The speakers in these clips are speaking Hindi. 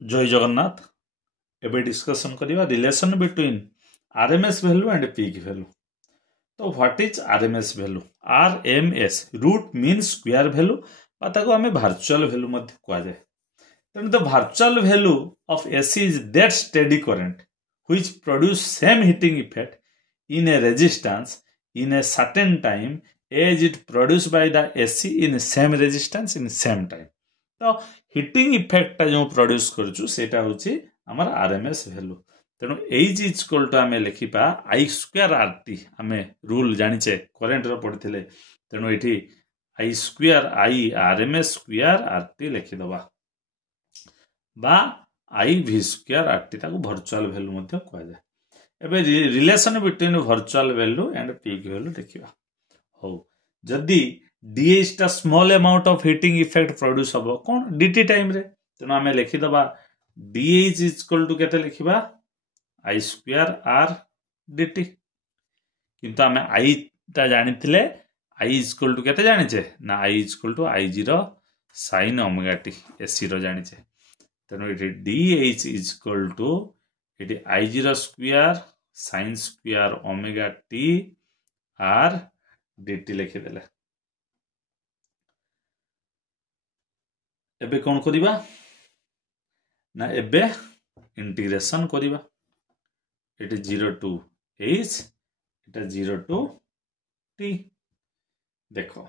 जय जगन्नाथ। एबे डिस्कशन करिवा relation between RMS value and peak value. तो what is RMS value? RMS root mean square value बा ताको हमें वर्चुअल वैल्यू मध्य कुआ जाए। तेणु the virtual value of AC is that steady current which produce same heating effect in a resistance in a certain time as it produced by the AC in same resistance in same time। तो हिटिंग इफेक्ट जो प्रोड्यूस करूँ सेटा होची हमर आरएमएस वैल्यू। तेणु एच इज इक्वल टू आमे लिखिबा आई स्क्वायर आरटी। आमे रूल जानिचे करेंट रो पढिथिले। तेणु एठी आई स्क्वायर आई आरएमएस स्क्वायर आरटी लिखिदबा बा आई भी स्क्वायर आरटी ताको वर्चुअल वैल्यू मध्ये कुआ जाय। एबे relation between virtual value and peak value देखिबा। हो जदी डीएच टा small amount of heating effect produce हबो कोन डीटी टाइम रे। तेणु आमे लिखि दबा डीएच इज इक्वल टू केते लिखिबा आई स्क्वायर आर डीटी। किंतु आमे आई ता जानिथिले आई इज इक्वल टू केते जानिचे ना I is equal to I zero sin omega t AC रो जानिचे। तेणु इटे डीएच इज इक्वल टू इटे I zero square sin square omega t R dt लिखिदेले। एबे कौन करिबा ना एबे इंटीग्रेशन करिबा। इट 0 टू h इटा 0 टू t। देखो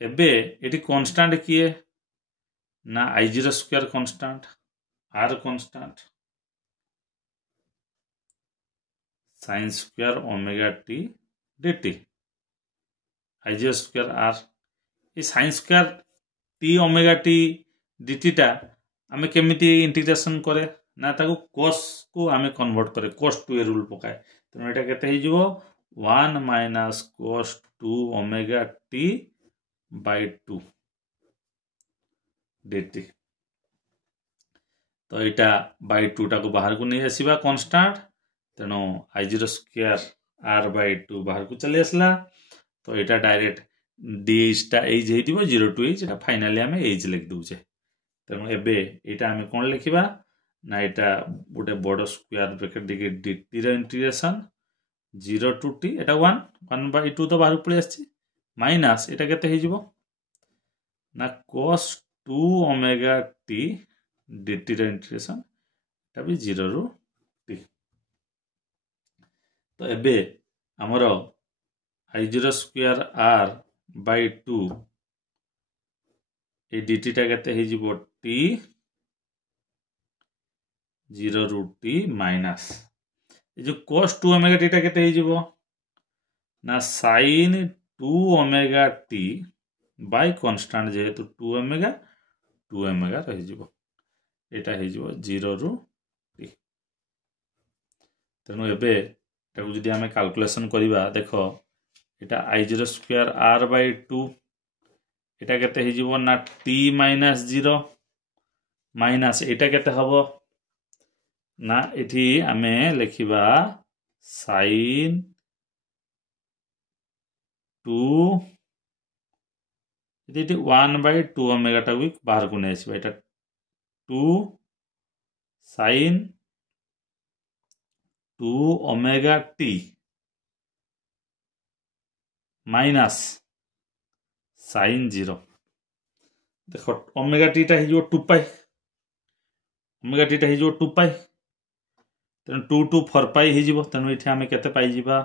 एबे इटी कांस्टेंट किए ना I zero square constant R constant sin square omega t dt I zero square R. ये sin square t omega t dt टा आमे केमिति इंटीग्रेशन करे ना ताको cos को आमे कन्वर्ट करे cos 2 रूल पकाए। तेणु एटा केते हे जिवो 1 minus cos 2 omega t by 2 dt। तो एटा बाय 2 टा को बाहर को नहीं आसीबा कांस्टेंट। तेणु आई जीरो स्क्वायर आर बाय 2 बाहर को चली आसला। तो एटा डायरेक्ट डीएच टा एज हे दिबो 0 टू एज। एटा फाइनली आमे एज लिख दोचे। तेणु एबे एटा आमे कोन लिखिबा ना एटा गोटे बड़ स्क्वायर ब्रैकेट दिके dt रो इंटीग्रेशन 0 टू t एटा 1 बाय 2 तो बाहर को पळे आछि माइनस एटा केते हे जिवो ना cos 2 ओमेगा t dt रो इंटीग्रेशन एटा भी 0 रो t। तो एबे हमरो I zero square R by 2 ए dt टा केते हे जिवो t 0 रू t माइनस ए जो cos 2 ओमेगा t टा केते हे जिवो ना sin 2 omega t bye constant जेहेतु 2 ओमेगा रहि जिवो एटा हे जिवो 0 रू t। तेणु एबे ताको जदि आमे कैलकुलेशन करिबा देखो एटा आई जीरो स्क्वायर आर बाय 2 एटा केते हे जिवो ना t माइनस 0 माइनस एटा केते हबो ना एठी आमे लिखिबा sin 2 एठी 1 बाय 2 ओमेगा टा भी बाहर को नै आसीबा एटा 2 sin 2 omega t minus sin 0। देखो ओमेगा टी टा हे जो 2 पाई ओमेगा टी टा हे जो 2 पाई। तेणु 2 टू 4 पाई हे जिवो। तेणु एठी आमे केते पाई जिबा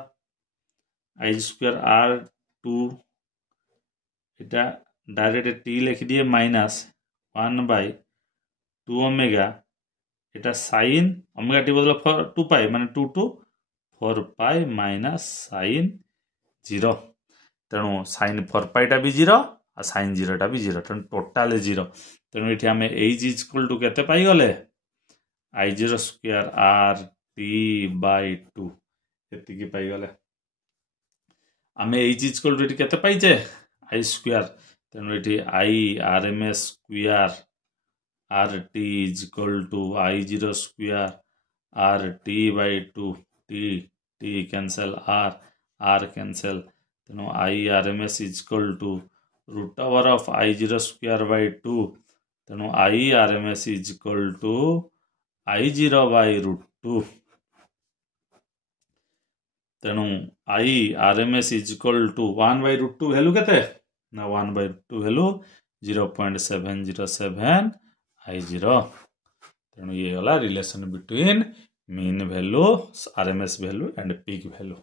आई square are 2 Etah direct t लिख दिए माइनस 1 बाय 2 ओमेगा एटा sin ओमेगा टी बदल 2 पाई माने 2 टू 4 पाई माइनस sin 0। तेणु sin 4 पाई टा भी 0 आ sin 0 टा भी 0। तेणु टोटल 0। तेणु एठी आमे h इज इक्वल टू केते पाई गले I zero square R t by 2 एति की पाई गले। आमे h इज इक्वल टू एठी केते पाइचे आई स्क्वायर। तेणु एठी I RMS square R t is equal to I zero square R t by 2 t cancel R cancel. तेणु I RMS is equal to root over of I zero square by 2। तेणु I RMS is equal to I0 by √2 तेणु I RMS is equal to 1 by √2 value केते ना 1 by √2 value 0.707 I0 तेणु ये गला relation between mean value RMS value and peak value.